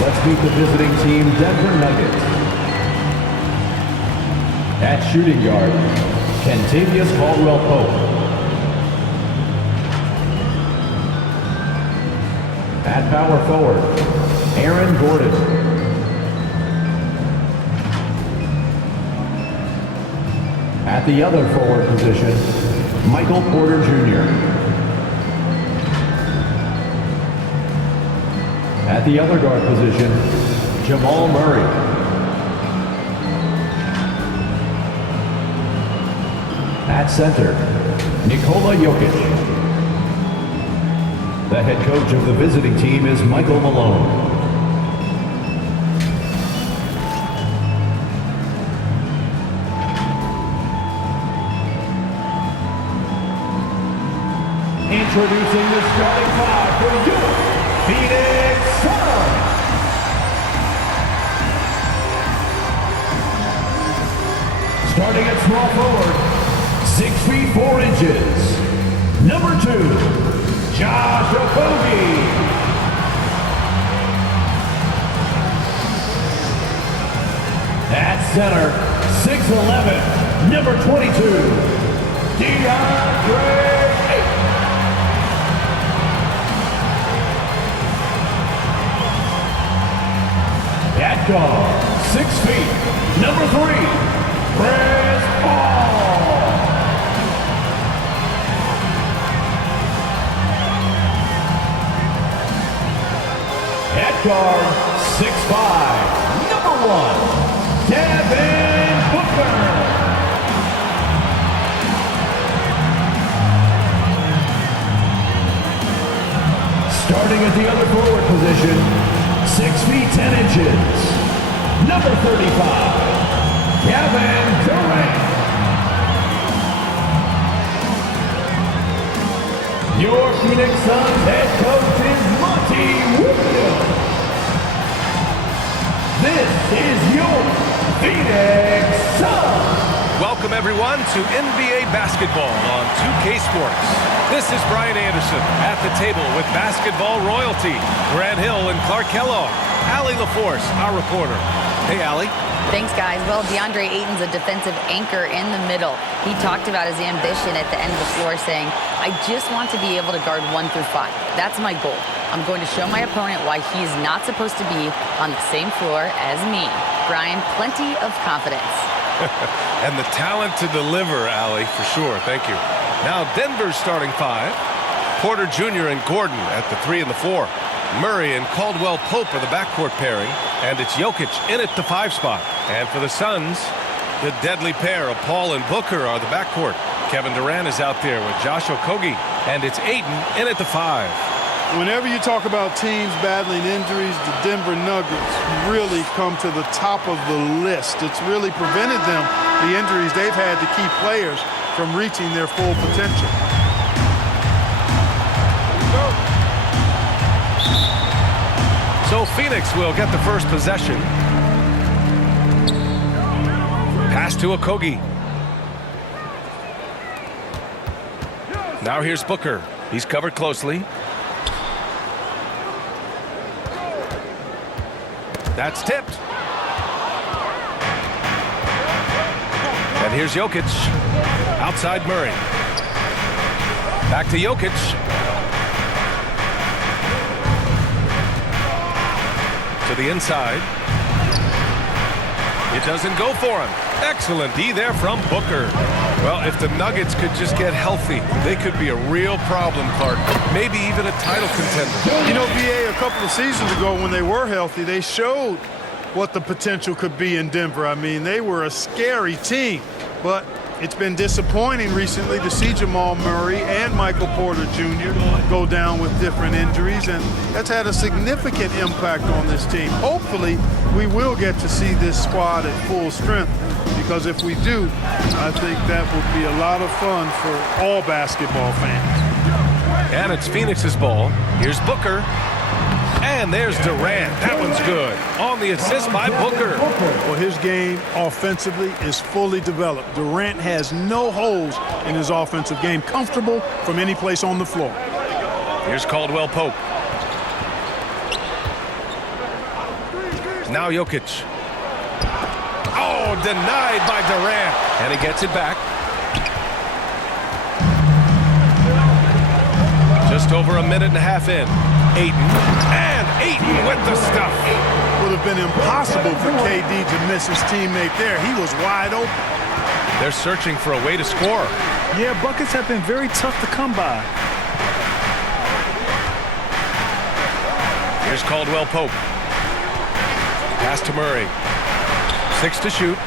Let's meet the visiting team, Denver Nuggets. At shooting guard, Kentavious Caldwell-Pope. At power forward, Aaron Gordon. At the other forward position, Michael Porter Jr. At the other guard position, Jamal Murray. At center, Nikola Jokic. The head coach of the visiting team is Michael Malone. Introducing the starting five for your Phoenix Suns. Starting at small forward, 6 feet 4 inches. Number 2, Josh Okogie. At center, 6'11", number 22, DeAndre Ayton. At guard, 6 feet, number 3, Chris Paul. At guard, 6'5", number 1, Devin Booker. Starting at the other forward position, 6 feet 10 inches, number 35, Kevin Durant. Your Phoenix Suns head coach is Monty Williams. This is your Phoenix Suns. Welcome everyone to NBA basketball on 2K Sports. This is Brian Anderson at the table with basketball royalty, Grant Hill and Clark Kellogg. Allie LaForce, our reporter. Hey, Allie. Thanks, guys. Well, DeAndre Ayton's a defensive anchor in the middle. He talked about his ambition at the end of the floor, saying, I just want to be able to guard 1 through 5. That's my goal. I'm going to show my opponent why he's not supposed to be on the same floor as me. Brian, plenty of confidence. And the talent to deliver, Allie, for sure. Thank you. Now, Denver's starting 5. Porter Jr. and Gordon at the 3 and the 4. Murray and Caldwell-Pope are the backcourt pairing, and it's Jokic in at the 5 spot. And for the Suns, the deadly pair of Paul and Booker are the backcourt. Kevin Durant is out there with Josh Okogie, and it's Ayton in at the 5. Whenever you talk about teams battling injuries, the Denver Nuggets really come to the top of the list. It's really prevented them, the injuries they've had to keep players from reaching their full potential. So Phoenix will get the first possession. Pass to Okogie. Now here's Booker. He's covered closely. That's tipped. And here's Jokic. Outside Murray. Back to Jokic. To the inside. It doesn't go for him. Excellent D there from Booker. Well, if the Nuggets could just get healthy, they could be a real problem, Clark. Maybe even a title contender. You know, VA, a couple of seasons ago when they were healthy, they showed what the potential could be in Denver. I mean, they were a scary team, but it's been disappointing recently to see Jamal Murray and Michael Porter Jr. go down with different injuries, and that's had a significant impact on this team. Hopefully, we will get to see this squad at full strength, because if we do, I think that would be a lot of fun for all basketball fans. And it's Phoenix's ball. Here's Booker. And there's Durant. That one's good. On the assist by Booker. Well, his game offensively is fully developed. Durant has no holes in his offensive game. Comfortable from any place on the floor. Here's Caldwell-Pope. Now Jokic. Oh, denied by Durant. And he gets it back. Just over a minute and a half in. Ayton. And Ayton with the stuff. Would have been impossible for KD to miss his teammate there. He was wide open. They're searching for a way to score. Yeah, buckets have been very tough to come by. Here's Caldwell Pope. Pass to Murray. 6 to shoot.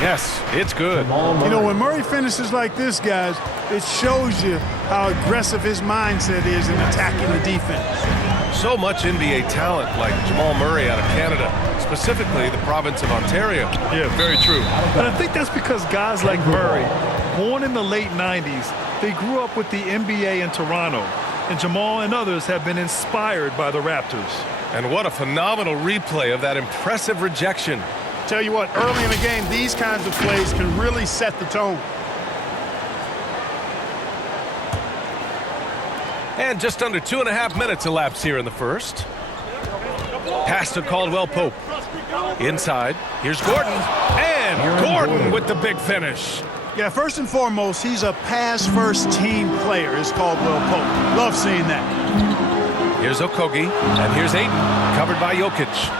Yes, it's good. You know, when Murray finishes like this, guys, it shows you how aggressive his mindset is in attacking the defense. So much NBA talent like Jamal Murray out of Canada, specifically the province of Ontario. Yeah, very true. And I think that's because guys like Murray, born in the late 90s, they grew up with the NBA in Toronto. And Jamal and others have been inspired by the Raptors. And what a phenomenal replay of that impressive rejection. Tell you what, early in the game, these kinds of plays can really set the tone. And just under 2.5 minutes elapsed here in the first. Pass to Caldwell Pope. Inside, here's Gordon. And Gordon with the big finish. Yeah, first and foremost, he's a pass-first team player, is Caldwell Pope. Love seeing that. Here's Okogie, and here's Ayton, covered by Jokic.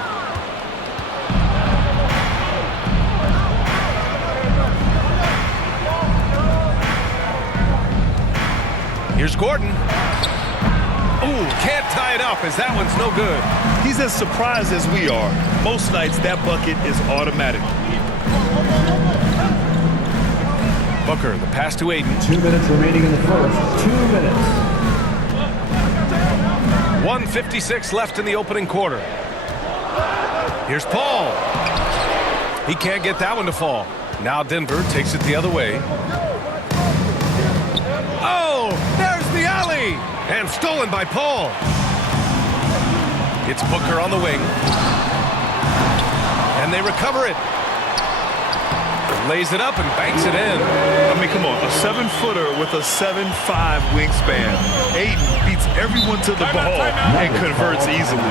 Here's Gordon. Ooh, can't tie it up as that one's no good. He's as surprised as we are. Most nights, that bucket is automatic. Booker, the pass to Ayton. 2 minutes remaining in the first. 2 minutes. 1:56 left in the opening quarter. Here's Paul. He can't get that one to fall. Now Denver takes it the other way. Oh, there's the alley. And stolen by Paul. It's Booker on the wing. And they recover it. Lays it up and banks it in. I mean, come on, a 7-footer with a 7'5" wingspan. Ayton beats everyone to the ball and converts easily.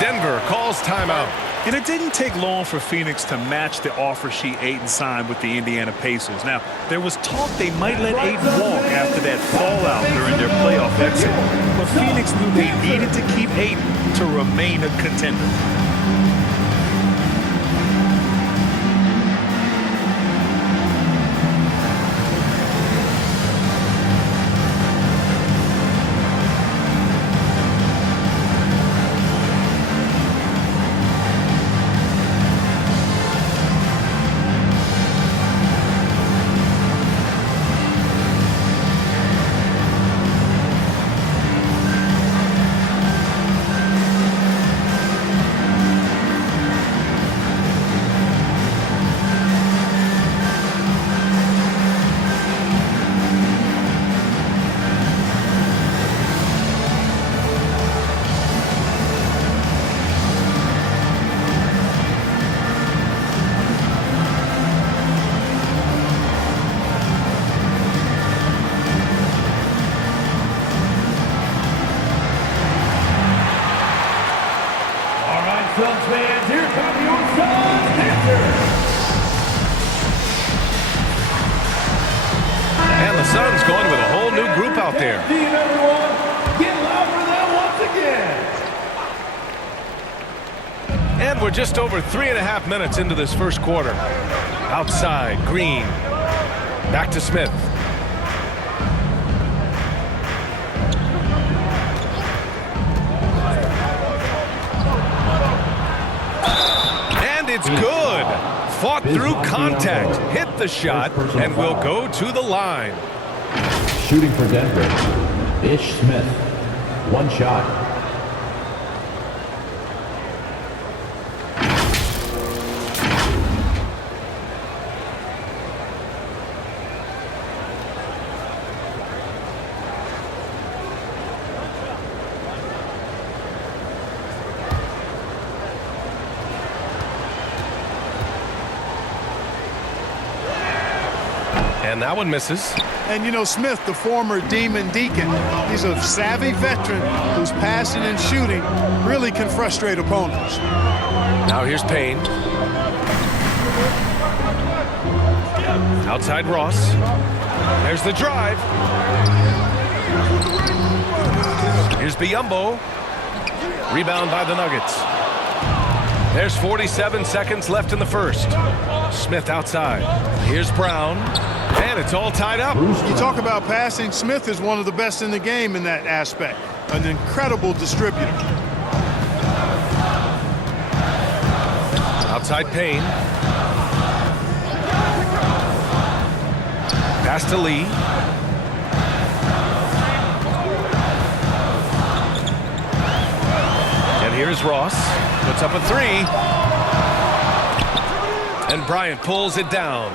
Denver calls timeout. And it didn't take long for Phoenix to match the offer sheet Ayton signed with the Indiana Pacers. Now, there was talk they might let Ayton walk after that fallout during their playoff exit. But Phoenix knew they needed to keep Ayton to remain a contender. Suns fans, here come your Suns dancers. And the Suns going with a whole new group out there. Team, everyone, get loud for them once again. And we're just over 3.5 minutes into this first quarter. Outside, Green. Back to Smith. It's good. Fought through contact, hit the shot, and will go to the line. Shooting for Denver, Ish Smith. One shot. And that one misses. And you know, Smith, the former Demon Deacon, he's a savvy veteran whose passing and shooting really can frustrate opponents. Now here's Payne. Outside Ross. There's the drive. Here's Biyombo. Rebound by the Nuggets. There's 47 seconds left in the first. Smith outside. Here's Brown. And it's all tied up. You talk about passing, Smith is one of the best in the game in that aspect. An incredible distributor. Outside Payne. Pass to Lee. And here's Ross. Puts up a three. And Bryant pulls it down.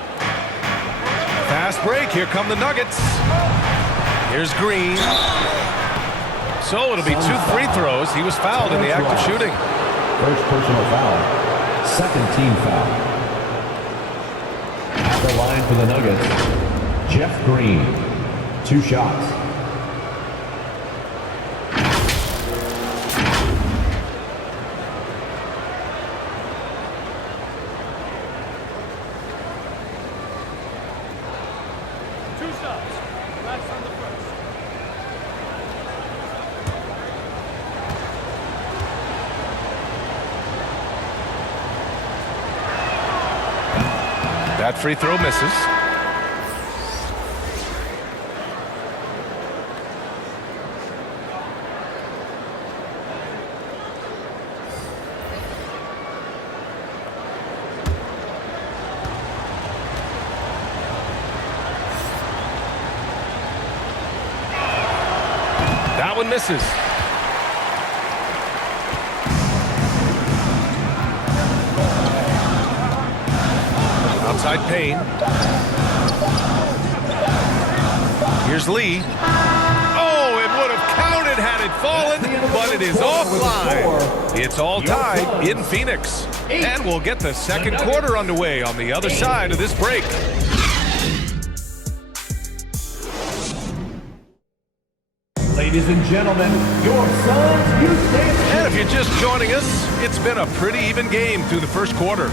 Fast break. Here come the Nuggets. Here's Green. So it'll be 2 free throws. He was fouled in the act of shooting. First personal foul. Second team foul. At the line for the Nuggets, Jeff Green. 2 shots. That free throw misses. That one misses. Outside Payne. Here's Lee. Oh, it would have counted had it fallen, but it is offline. It's all tied in Phoenix. And we'll get the second quarter underway on the other side of this break. Ladies and gentlemen, your Suns Houston. And if you're just joining us, it's been a pretty even game through the first quarter.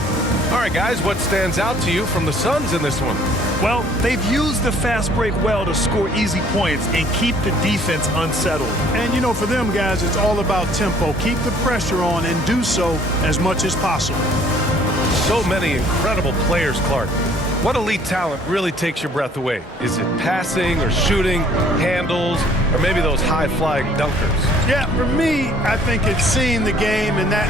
All right, guys, what stands out to you from the Suns in this one? Well, they've used the fast break well to score easy points and keep the defense unsettled. And, you know, for them guys, it's all about tempo. Keep the pressure on and do so as much as possible. So many incredible players, Clark. What elite talent really takes your breath away? Is it passing or shooting, handles, or maybe those high-flying dunkers? Yeah, for me, I think it's seeing the game, and that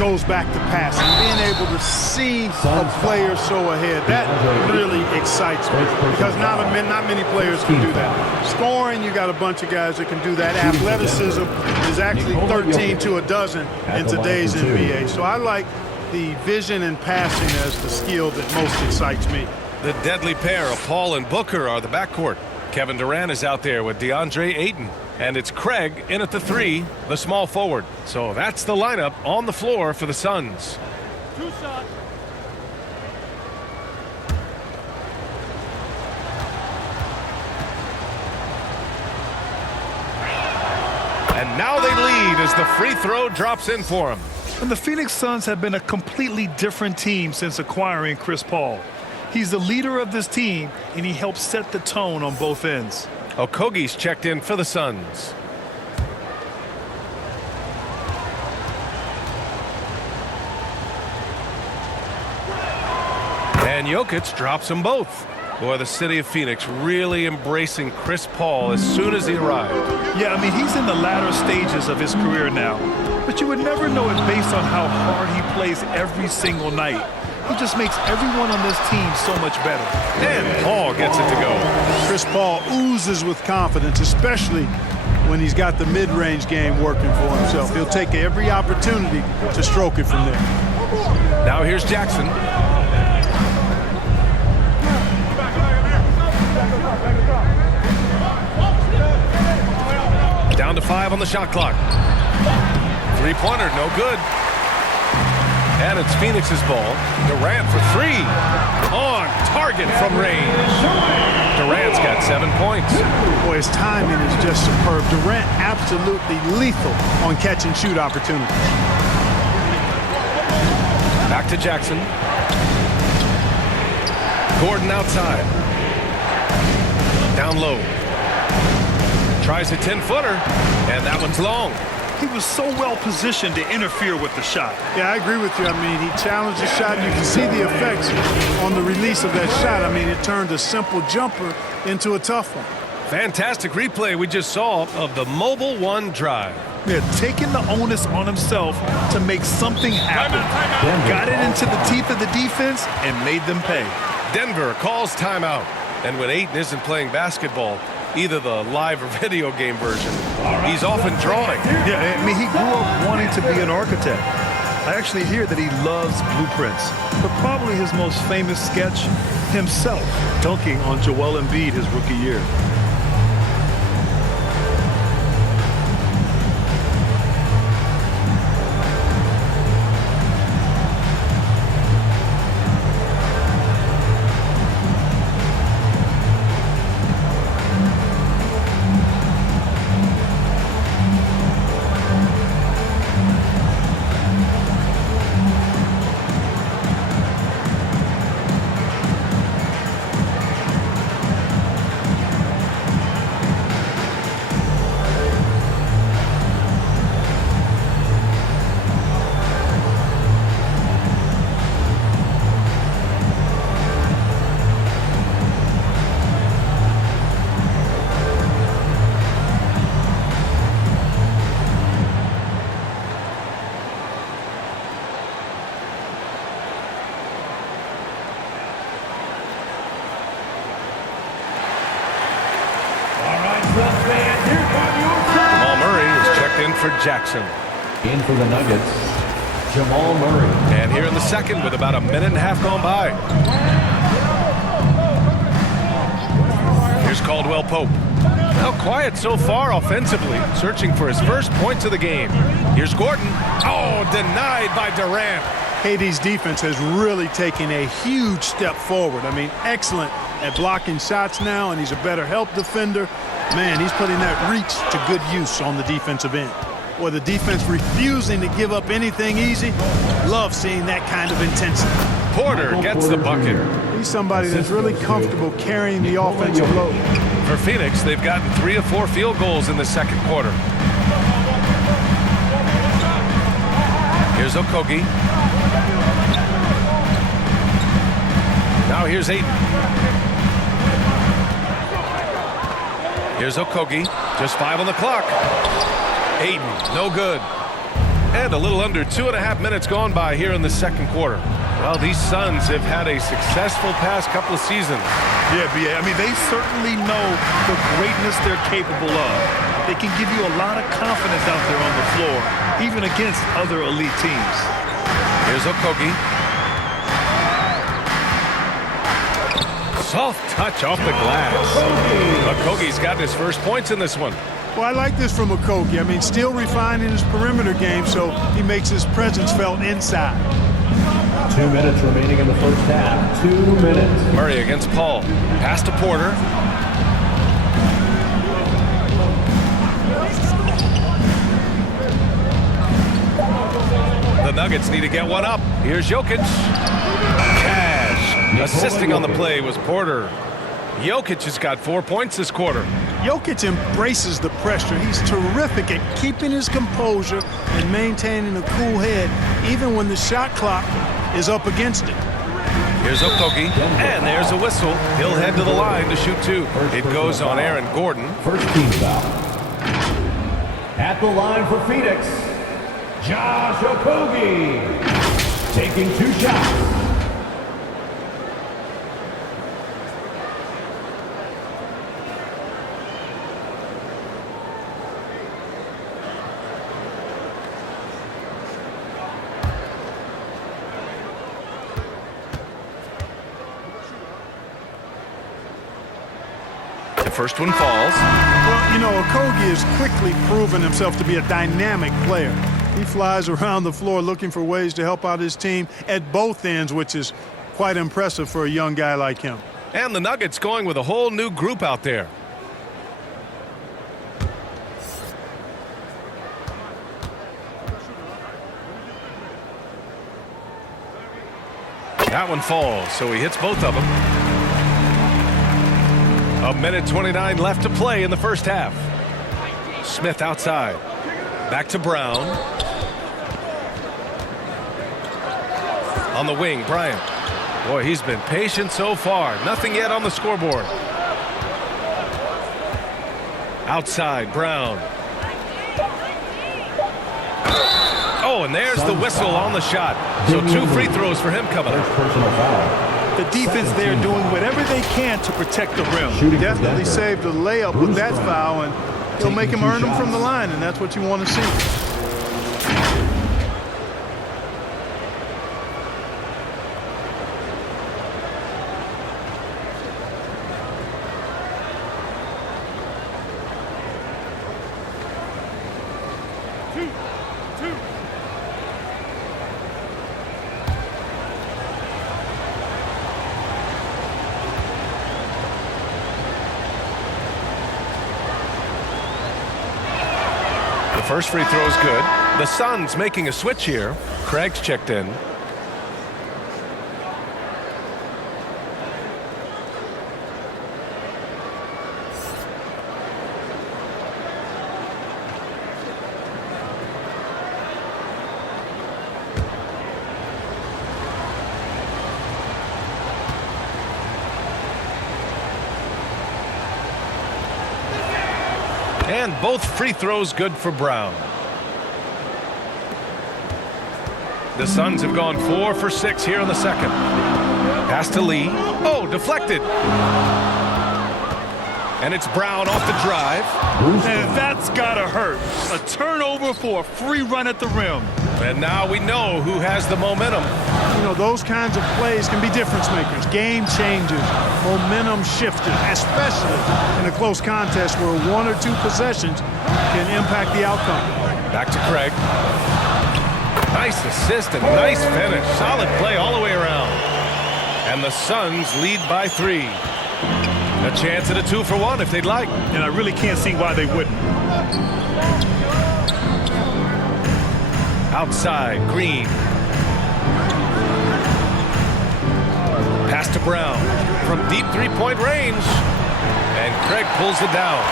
goes back to passing. Being able to see a player so ahead, that really excites me because not many players can do that. Scoring, you got a bunch of guys that can do that. Athleticism is actually 13 to a dozen in today's NBA. So I like the vision and passing as the skill that most excites me. The deadly pair of Paul and Booker are the backcourt. Kevin Durant is out there with DeAndre Ayton. And it's Craig in at the 3, the small forward. So that's the lineup on the floor for the Suns. 2 shots. And now they lead as the free throw drops in for them. And the Phoenix Suns have been a completely different team since acquiring Chris Paul. He's the leader of this team, and he helps set the tone on both ends. Okogie's checked in for the Suns. And Jokic drops them both. Boy, the city of Phoenix really embracing Chris Paul as soon as he arrived. Yeah, I mean, he's in the latter stages of his career now. But you would never know it based on how hard he plays every single night. He just makes everyone on this team so much better. And Paul gets it to go. Chris Paul oozes with confidence, especially when he's got the mid-range game working for himself. He'll take every opportunity to stroke it from there. Now here's Jackson. Down to 5 on the shot clock. Three-pointer, no good. And it's Phoenix's ball. Durant for three. On target from range. Durant's got 7 points. Boy, his timing is just superb. Durant absolutely lethal on catch and shoot opportunities. Back to Jackson. Gordon outside. Down low. Tries a 10-footer, and that one's long. He was so well positioned to interfere with the shot. Yeah, I agree with you. I mean, he challenged the shot. You can see the effects on the release of that shot. I mean, it turned a simple jumper into a tough one. Fantastic replay we just saw of the Mobile One drive. Yeah, taking the onus on himself to make something happen. Got it into the teeth of the defense and made them pay. Denver calls timeout. And when Ayton isn't playing basketball, either the live or video game version, he's often drawing. Yeah, I mean, he grew up wanting to be an architect. I actually hear that he loves blueprints, but probably his most famous sketch, himself dunking on Joel Embiid his rookie year. Jamal Murray is checked in for Jackson. In for the Nuggets, Jamal Murray. And here in the second with about a minute and a half gone by. Here's Caldwell Pope. Now quiet so far offensively, searching for his first points of the game. Here's Gordon. Oh, denied by Durant. KD's defense has really taken a huge step forward. I mean, excellent at blocking shots now, and he's a better help defender. Man, he's putting that reach to good use on the defensive end. Boy, the defense refusing to give up anything easy. Love seeing that kind of intensity. Porter gets the bucket. He's somebody that's really comfortable carrying the offensive load. For Phoenix, they've gotten 3 of 4 field goals in the second quarter. Here's Okogie. Now here's Ayton. Here's Okogie. Just 5 on the clock. Ayton, no good. And a little under 2.5 minutes gone by here in the second quarter. Well, these Suns have had a successful past couple of seasons. Yeah, B.A. I mean, they certainly know the greatness they're capable of. They can give you a lot of confidence out there on the floor, even against other elite teams. Here's Okogie. Soft touch off the glass. Okogie's got his first points in this one. Well, I like this from Okogie. I mean, still refining his perimeter game, so he makes his presence felt inside. 2 minutes remaining in the first half. 2 minutes. Murray against Paul. Pass to Porter. The Nuggets need to get one up. Here's Jokic. Cash. Assisting on the play was Porter. Jokic has got 4 points this quarter. Jokic embraces the pressure. He's terrific at keeping his composure and maintaining a cool head, even when the shot clock is up against it. Here's Okogie, and there's a whistle. He'll head to the line to shoot 2. It goes on Aaron Gordon. First team foul. At the line for Phoenix, Josh Okogie. Taking 2 shots. First one falls. Well, you know, Okogie has quickly proven himself to be a dynamic player. He flies around the floor looking for ways to help out his team at both ends, which is quite impressive for a young guy like him. And the Nuggets going with a whole new group out there. That one falls, so he hits both of them. 1:29 left to play in the first half. Smith outside. Back to Brown. On the wing, Bryant. Boy, he's been patient so far. Nothing yet on the scoreboard. Outside, Brown. Oh, and there's the whistle on the shot. So 2 free throws for him coming up. Personal foul. The defense there doing whatever they can to protect the rim. Definitely saved the layup with that foul, and he'll make him earn them from the line, and that's what you want to see. The first free throw is good. The Suns making a switch here. Craig's checked in. And both free throws good for Brown. The Suns have gone 4 for 6 here in the second. Pass to Lee. Oh, deflected. And it's Brown off the drive. And that's gotta hurt. A turnover for a free run at the rim. And now we know who has the momentum. You know, those kinds of plays can be difference makers, game changers, momentum shifters, especially in a close contest where 1 or 2 possessions can impact the outcome. Back to Craig. Nice assist and nice finish. Solid play all the way around. And the Suns lead by 3. A chance at a 2-for-1 if they'd like. And I really can't see why they wouldn't. Outside, Green. Pass to Brown from deep 3-point range. And Craig pulls it down.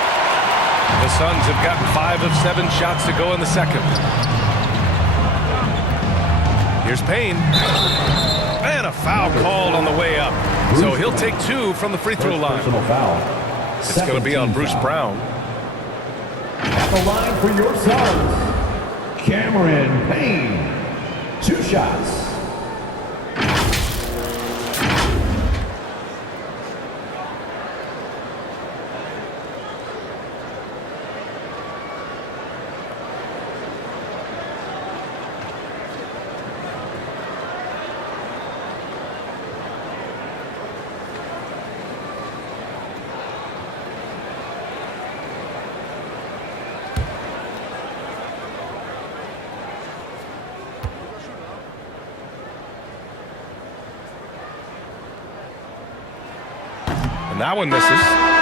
The Suns have gotten 5 of 7 shots to go in the second. Here's Payne. And a foul called on the way up. So he'll take 2 from the free throw line. Personal foul. It's going to be on Bruce Brown. At the line for your Suns, Cameron Payne. 2 shots. And that one misses.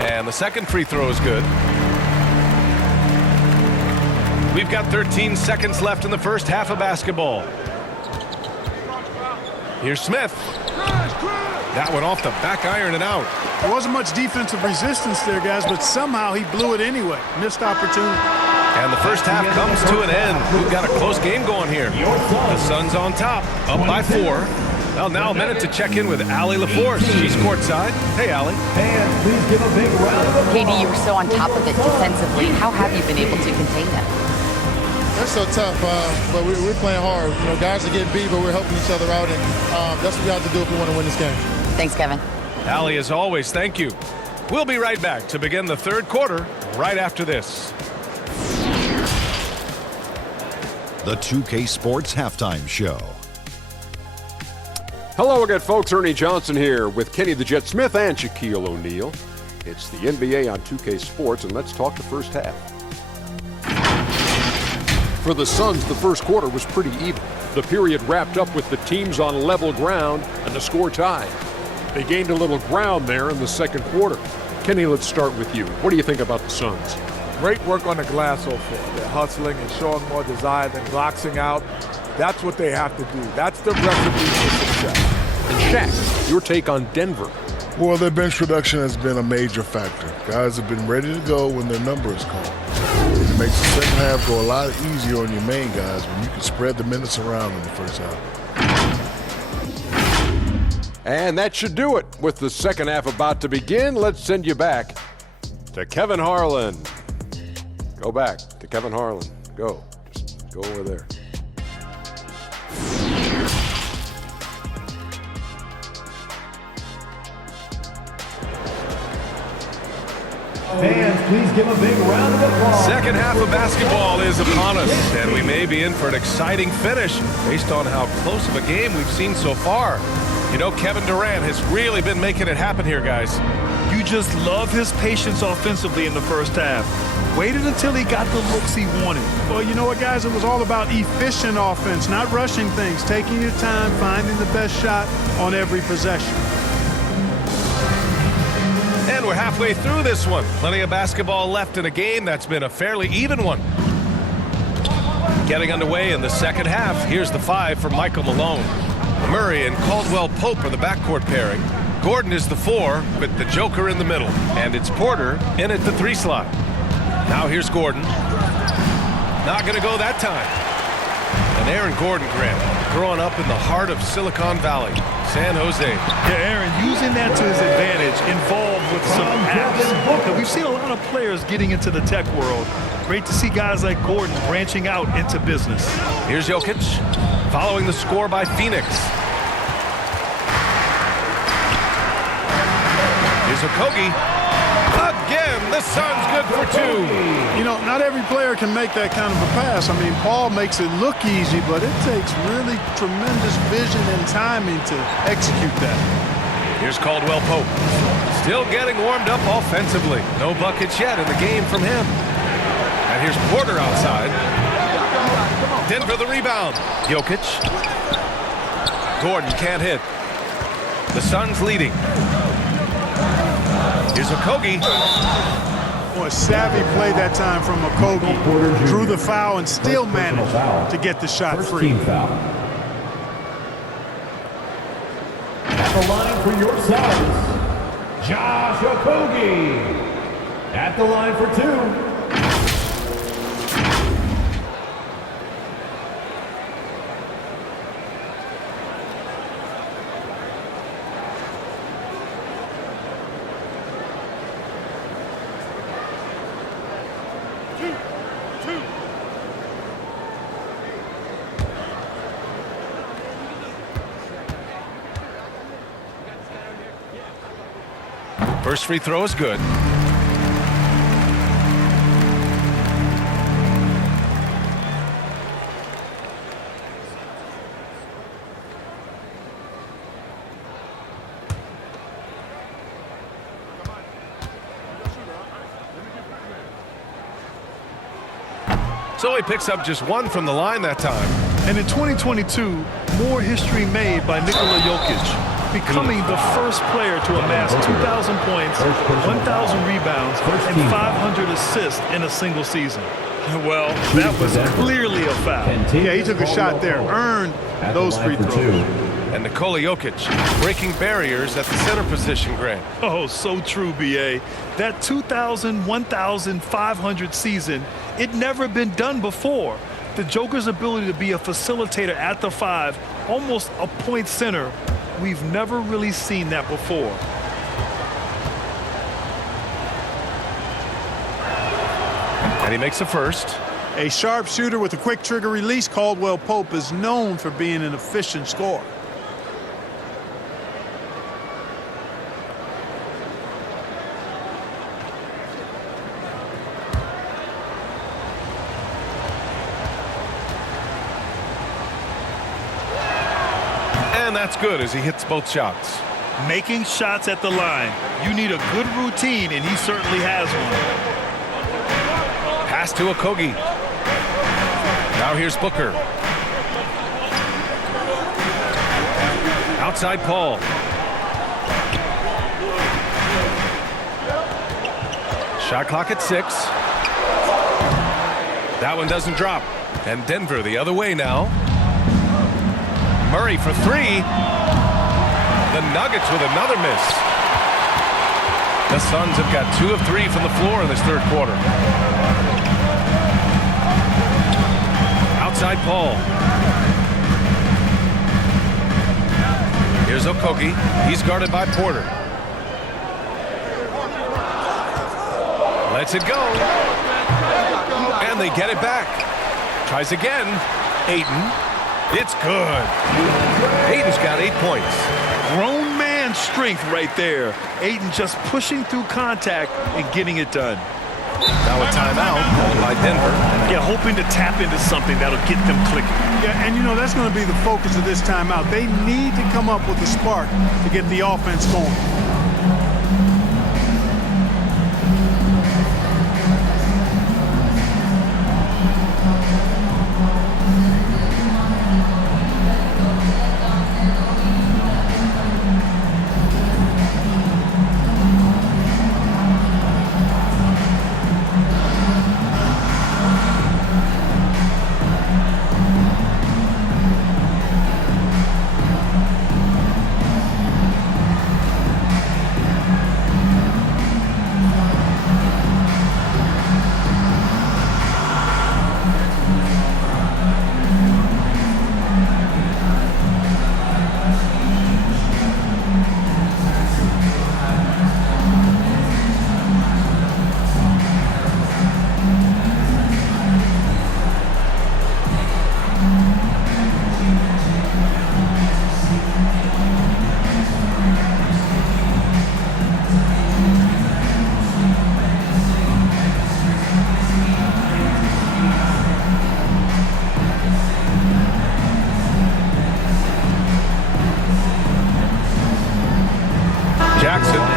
And the second free throw is good. We've got 13 seconds left in the first half of basketball. Here's Smith. That one off the back iron and out. There wasn't much defensive resistance there, guys, but somehow he blew it anyway. Missed opportunity. And the first half comes to an end. We've got a close game going here. The Suns on top, up by 4. Well, now a minute to check in with Allie LaForce. She's courtside. Hey, Allie. And please give a big round of applause. Katie, you were so on top of it defensively. How have you been able to contain them? It's so tough, but we're playing hard. You know, guys are getting beat, but we're helping each other out, and that's what we have to do if we want to win this game. Thanks, Kevin. Allie, as always, thank you. We'll be right back to begin the third quarter right after this. The 2K Sports Halftime Show. Hello again, folks. Ernie Johnson here with Kenny the Jet Smith and Shaquille O'Neal. It's the NBA on 2K Sports, and let's talk the first half. For the Suns, the first quarter was pretty even. The period wrapped up with the teams on level ground and the score tied. They gained a little ground there in the second quarter. Kenny, let's start with you. What do you think about the Suns? Great work on the glass so far. They're hustling and showing more desire than boxing out. That's what they have to do. That's the recipe for success. And Shaq, your take on Denver. Well, their bench production has been a major factor. Guys have been ready to go when their number is called. It makes the second half go a lot easier on your main guys when you can spread the minutes around in the first half. And that should do it. With the second half about to begin, let's send you back to Kevin Harlan. Go back to Kevin Harlan. Go. Just go over there. Fans, please give a big round of applause. Second half of basketball is upon us, and we may be in for an exciting finish based on how close of a game we've seen so far. You know, Kevin Durant has really been making it happen here, guys. You just love his patience offensively in the first half. Waited until he got the looks he wanted. Well, you know what, guys? It was all about efficient offense, not rushing things, taking your time, finding the best shot on every possession. And we're halfway through this one. Plenty of basketball left in a game that's been a fairly even one. Getting underway in the second half, here's the five for Michael Malone. Murray and Caldwell Pope are the backcourt pairing. Gordon is the four with the Joker in the middle. And it's Porter in at the three slot. Now here's Gordon. Not going to go that time. And Aaron Gordon, Grant, growing up in the heart of Silicon Valley, San Jose. Yeah, Aaron, using that to his advantage, involved with some apps. We've seen a lot of players getting into the tech world. Great to see guys like Gordon branching out into business. Here's Jokic, following the score by Phoenix. Here's Okogie. Again, the Suns good for two. You know, not every player can make that kind of a pass. I mean, Paul makes it look easy, but it takes really tremendous vision and timing to execute that. Here's Caldwell Pope. Still getting warmed up offensively. No buckets yet in the game from him. And here's Porter outside. Denver the rebound. Jokic. Gordon can't hit. The Suns leading. Here's Okogie. Boy, savvy play that time from Okogie. Drew the foul and still managed to get the shot free. Team foul. At the line for your Suns, Josh Okogie. At the line for two. First free throw is good. So he picks up just one from the line that time. And in 2022, more history made by Nikola Jokic, becoming the first player to amass 2,000 points, 1,000 rebounds, and 500 assists in a single season. Well, that was clearly a foul. Yeah, he took a shot there, earned those free throws. And Nikola Jokic breaking barriers at the center position, Grant. Oh, so true, B.A. That 2,000, 1,500 season, it never been done before. The Joker's ability to be a facilitator at the five, almost a point center, we've never really seen that before. And he makes a first. A sharpshooter with a quick trigger release, Caldwell Pope is known for being an efficient scorer. And that's good as he hits both shots. Making shots at the line. You need a good routine, and he certainly has one. Pass to Okogie. Now here's Booker. Outside Paul. Shot clock at 6. That one doesn't drop. And Denver the other way now. Murray for 3. The Nuggets with another miss. The Suns have got 2 of 3 from the floor in this third quarter. Outside Paul. Here's Okogie. He's guarded by Porter. Lets it go. And they get it back. Tries again. Ayton. It's good. Ayton's got 8 points. Grown man strength right there. Ayton just pushing through contact and getting it done. Now a timeout called by Denver. Yeah, hoping to tap into something that'll get them clicking. Yeah, and you know that's going to be the focus of this timeout. They need to come up with a spark to get the offense going.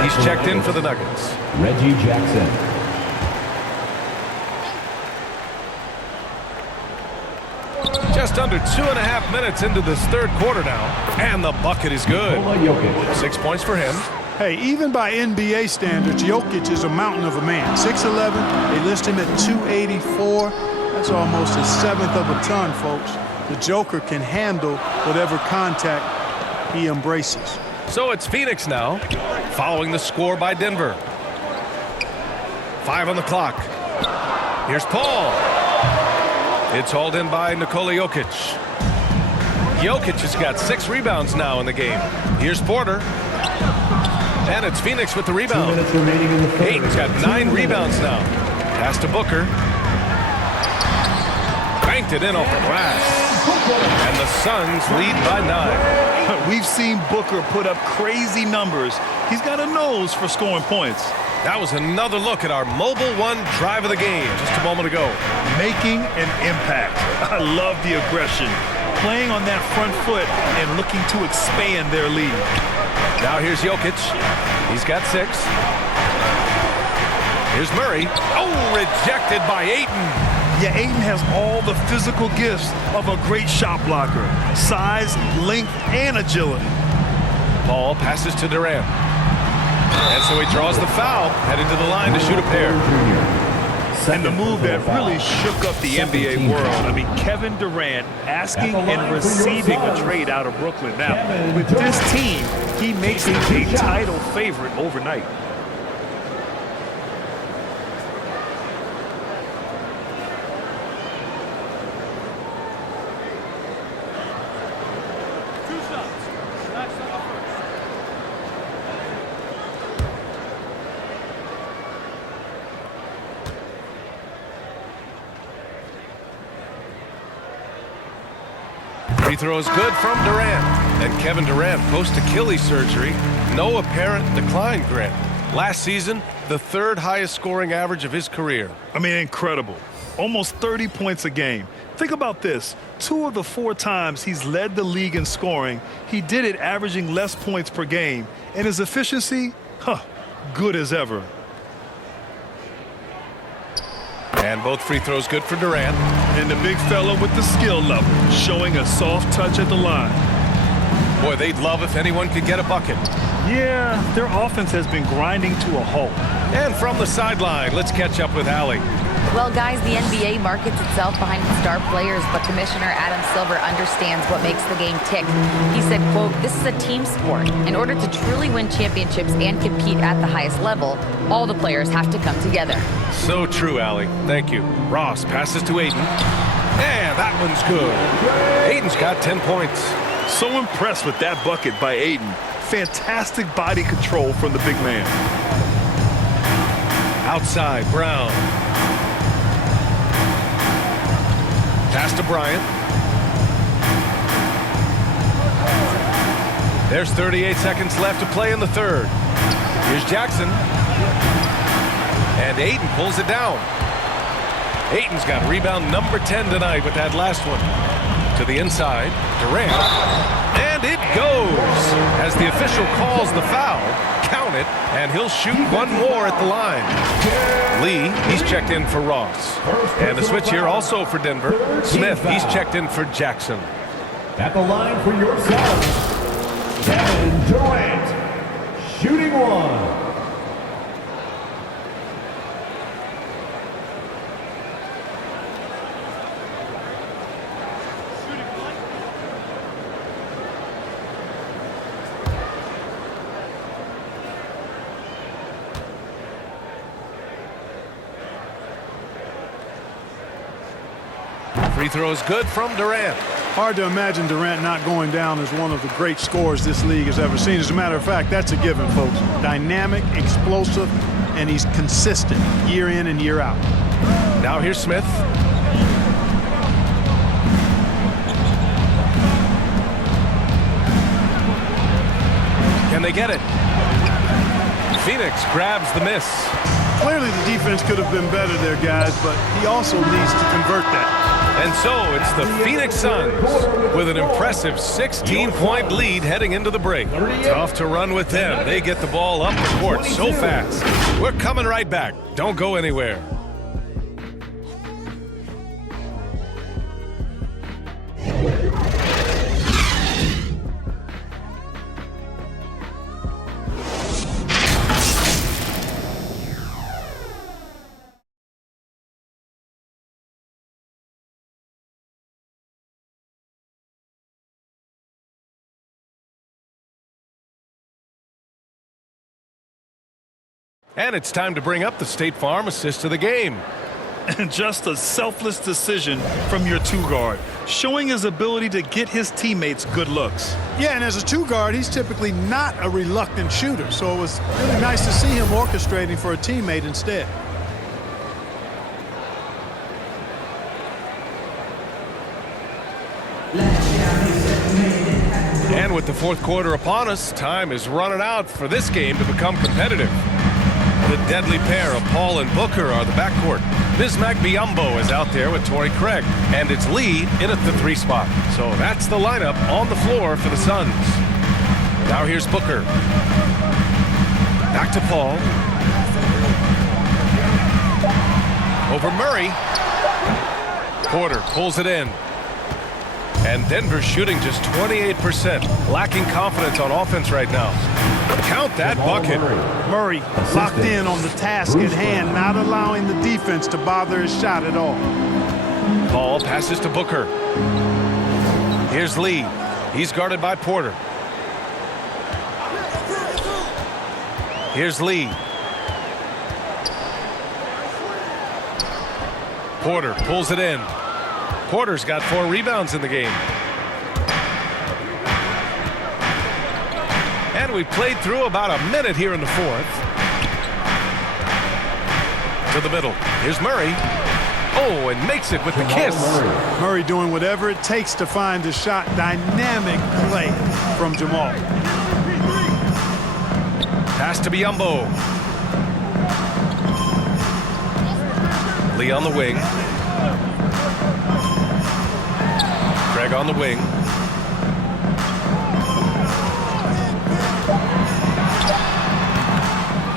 He's checked in for the Nuggets. Reggie Jackson. Just under 2.5 minutes into this third quarter now. And the bucket is good. 6 points for him. Hey, even by NBA standards, Jokic is a mountain of a man. 6'11", they list him at 284. That's almost a 1/7 of a ton, folks. The Joker can handle whatever contact he embraces. So it's Phoenix now, following the score by Denver. 5 on the clock. Here's Paul. It's hauled in by Nikola Jokic. Jokic has got 6 rebounds now in the game. Here's Porter. And it's Phoenix with the rebound. 2 minutes remaining in the third. Ayton's got 9 rebounds now. Pass to Booker. Banked it in off the glass. And the Suns lead by 9. We've seen Booker put up crazy numbers. He's got a nose for scoring points. That was another look at our Mobile One drive of the game just a moment ago. Making an impact. I love the aggression. Playing on that front foot and looking to expand their lead. Now here's Jokic. He's got 6. Here's Murray. Oh, rejected by Ayton. Yeah, Ayton has all the physical gifts of a great shot blocker. Size, length, and agility. Paul passes to Durant. And so he draws the foul, headed to the line to shoot a pair. And the move that really shook up the NBA world. I mean, Kevin Durant asking and receiving a trade out of Brooklyn. Now, with this team, he makes it a title favorite overnight. Free throw is good from Durant. And Kevin Durant post Achilles surgery. No apparent decline, Grant. Last season, the third highest scoring average of his career. I mean, incredible. Almost 30 points a game. Think about this. 2 of the 4 times he's led the league in scoring, he did it averaging less points per game. And his efficiency, good as ever. And both free throws good for Durant. And the big fella with the skill level, showing a soft touch at the line. Boy, they'd love if anyone could get a bucket. Yeah, their offense has been grinding to a halt. And from the sideline, let's catch up with Allie. Well, guys, the NBA markets itself behind its star players, but Commissioner Adam Silver understands what makes the game tick. He said, quote, "This is a team sport. In order to truly win championships and compete at the highest level, all the players have to come together." So true, Allie. Thank you. Ross passes to Ayton. And that one's good. Ayton's got 10 points. So impressed with that bucket by Ayton. Fantastic body control from the big man. Outside, Brown. Pass to Bryant. There's 38 seconds left to play in the third. Here's Jackson. And Ayton pulls it down. Ayton's got rebound number 10 tonight with that last one. To the inside, Durant. And it goes. As the official calls the foul, count it, and he'll shoot one more at the line. Lee, he's checked in for Ross. And the switch here also for Denver. Smith, he's checked in for Jackson. At the line for your Suns, Kevin Durant, shooting one. Free throw is good from Durant. Hard to imagine Durant not going down as one of the great scorers this league has ever seen. As a matter of fact, that's a given, folks. Dynamic, explosive, and he's consistent year in and year out. Now here's Smith. Can they get it? Phoenix grabs the miss. Clearly the defense could have been better there, guys, but he also needs to convert that. And so it's the Phoenix Suns with an impressive 16-point lead heading into the break. Tough to run with them. They get the ball up the court so fast. We're coming right back. Don't go anywhere. And it's time to bring up the State Farm assist of the game. And just a selfless decision from your 2-guard, showing his ability to get his teammates good looks. Yeah, and as a 2-guard, he's typically not a reluctant shooter, so it was really nice to see him orchestrating for a teammate instead. And with the fourth quarter upon us, time is running out for this game to become competitive. The deadly pair of Paul and Booker are the backcourt. Bismack Biyombo is out there with Torrey Craig, and it's Lee in at the 3 spot. So that's the lineup on the floor for the Suns. Now here's Booker. Back to Paul. Over Murray. Porter pulls it in. And Denver shooting just 28%. Lacking confidence on offense right now. Count that bucket. Murray locked in on the task at hand, not allowing the defense to bother his shot at all. Ball passes to Booker. Here's Lee. He's guarded by Porter. Here's Lee. Porter pulls it in. Porter's got 4 rebounds in the game. And we played through about a minute here in the fourth. To the middle. Here's Murray. Oh, and makes it with the kiss. Murray doing whatever it takes to find the shot. Dynamic play from Jamal. Pass to Biyombo. Lee on the wing. Craig on the wing.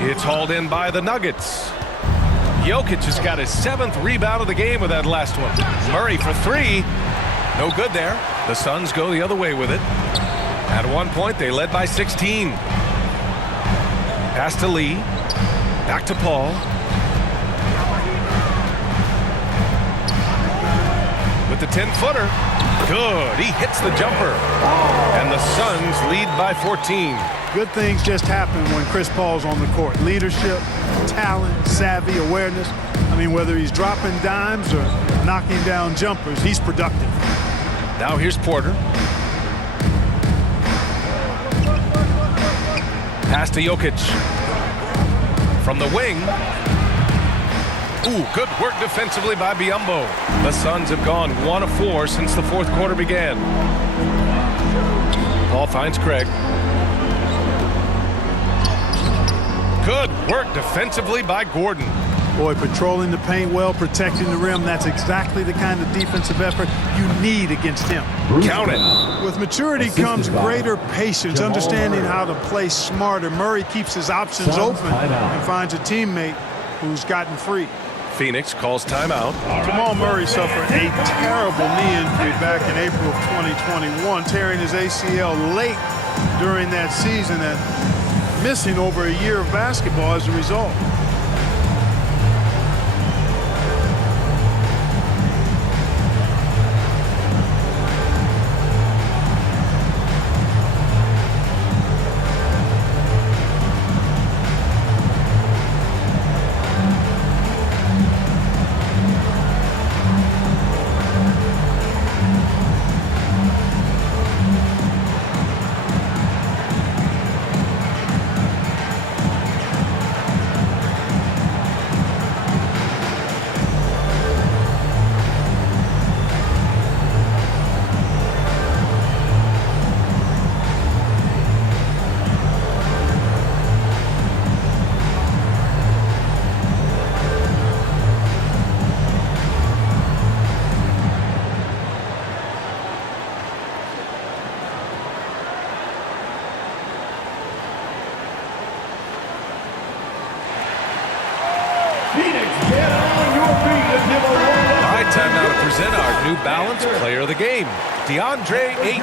It's hauled in by the Nuggets. Jokic has got his 7th rebound of the game with that last one. Murray for 3. No good there. The Suns go the other way with it. At one point, they led by 16. Pass to Lee. Back to Paul. With the 10-footer. Good. He hits the jumper. And the Suns lead by 14. Good things just happen when Chris Paul's on the court. Leadership, talent, savvy, awareness. I mean, whether he's dropping dimes or knocking down jumpers, he's productive. Now here's Porter. Pass to Jokic. From the wing. Ooh, good work defensively by Biyombo. The Suns have gone 1 of 4 since the 4th quarter began. Paul finds Craig. Good work defensively by Gordon. Boy, patrolling the paint well, protecting the rim. That's exactly the kind of defensive effort you need against him. Count it. With maturity comes greater patience, understanding how to play smarter. Murray keeps his options open and finds a teammate who's gotten free. Phoenix calls timeout. Jamal Murray suffered a terrible knee injury back in April of 2021, tearing his ACL late during that season and missing over a year of basketball as a result. Time now to present our New Balance Player of the Game, DeAndre Ayton.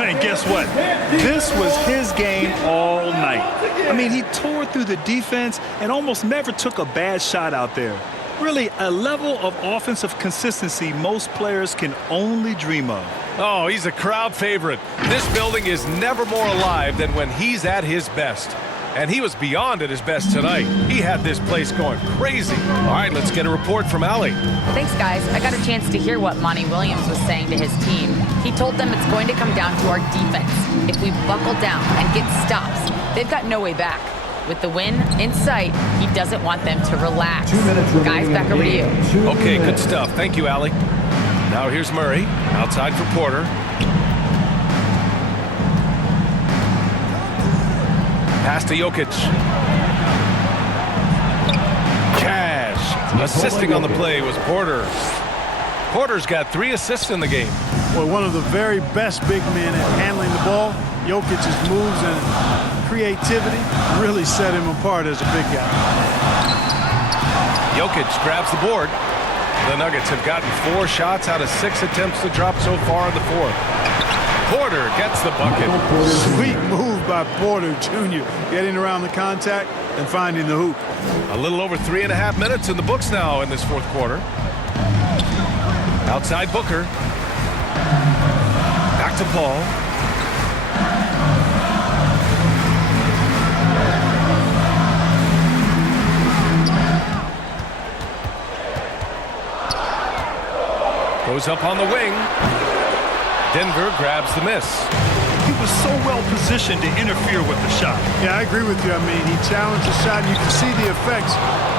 And guess what? This was his game all night. I mean, he tore through the defense and almost never took a bad shot out there. Really, a level of offensive consistency most players can only dream of. Oh, he's a crowd favorite. This building is never more alive than when he's at his best. And he was beyond at his best tonight. He had this place going crazy. All right, let's get a report from Allie. Thanks, guys. I got a chance to hear what Monty Williams was saying to his team. He told them it's going to come down to our defense. If we buckle down and get stops, they've got no way back. With the win in sight, he doesn't want them to relax. Guys, back over to you. Okay, good stuff. Thank you, Allie. Now here's Murray, outside for Porter. Pass to Jokic. Cash. Assisting on the play was Porter. Porter's got 3 assists in the game. Well, one of the very best big men at handling the ball. Jokic's moves and creativity really set him apart as a big guy. Jokic grabs the board. The Nuggets have gotten 4 shots out of 6 attempts to drop so far in the 4th. Porter gets the bucket. Sweet move by Porter Jr. Getting around the contact and finding the hoop. A little over 3.5 minutes in the books now in this 4th quarter. Outside Booker. Back to Paul. Goes up on the wing. Denver grabs the miss. He was so well positioned to interfere with the shot. Yeah, I agree with you. I mean, he challenged the shot, and you can see the effects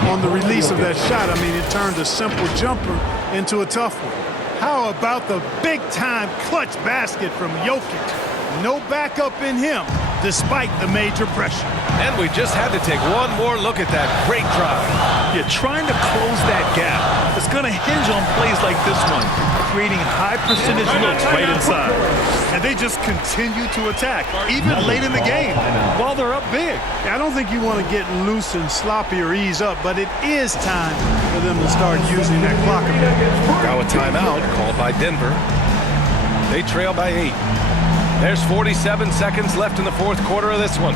on the release of that shot. I mean, it turned a simple jumper into a tough one. How about the big-time clutch basket from Jokic? No backup in him, despite the major pressure. And we just had to take one more look at that great drive. You're trying to close that gap. It's going to hinge on plays like this one, creating high percentage looks right inside. And they just continue to attack, even late in the game, while they're up big. I don't think you want to get loose and sloppy or ease up, but it is time for them to start using that clock a bit. Now a timeout called by Denver. They trail by 8. There's 47 seconds left in the fourth quarter of this one.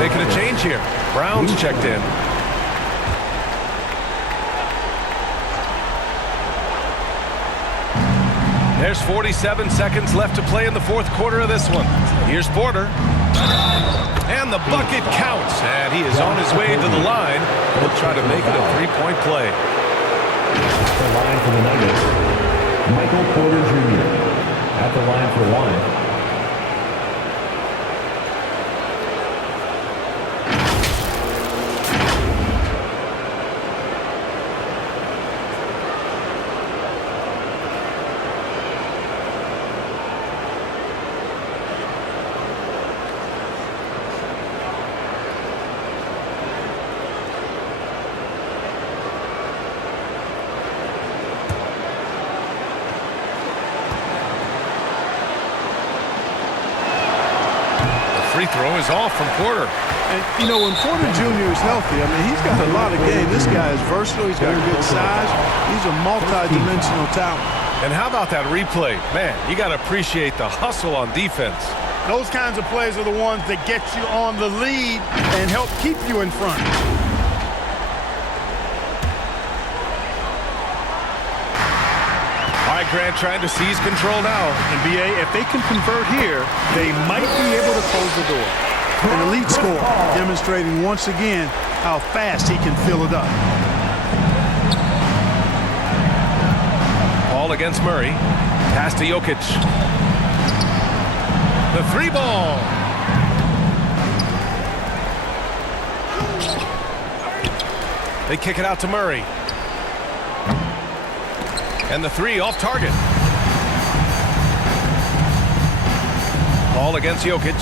Making a change here. Brown's checked in. There's 47 seconds left to play in the fourth quarter of this one. Here's Porter. And the bucket counts. And he is on his way to the line. He'll try to make it a three-point play. At the line for the Nuggets, Michael Porter Jr. At the line for one. Free throw is off from Porter. And, you know, when Porter Jr. is healthy, I mean, he's got a lot of game. This guy is versatile. He's got good size. He's a multi-dimensional talent. And how about that replay? Man, you got to appreciate the hustle on defense. Those kinds of plays are the ones that get you on the lead and help keep you in front. All right, Grant trying to seize control now. And BA, if they can convert here, they might be able to close the door. An elite score, demonstrating once again how fast he can fill it up. Ball against Murray. Pass to Jokic. The three ball. They kick it out to Murray. And the three off target. Ball against Jokic.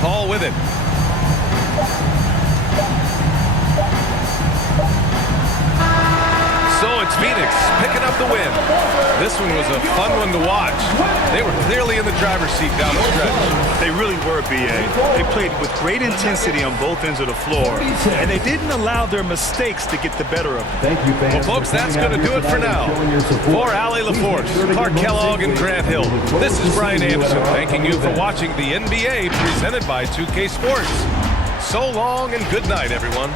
Paul with it. So it's Phoenix picking up the win. This one was a fun one to watch. They were clearly in the driver's seat down the stretch. They really were, BA. They played with great intensity on both ends of the floor, and they didn't allow their mistakes to get the better of them. Thank you, fans. Well, folks, that's going to do it for now. For Allie LaForce, Clark Kellogg, and Grant Hill, this is Brian Anderson thanking you for watching the NBA presented by 2K Sports. So long and good night, everyone.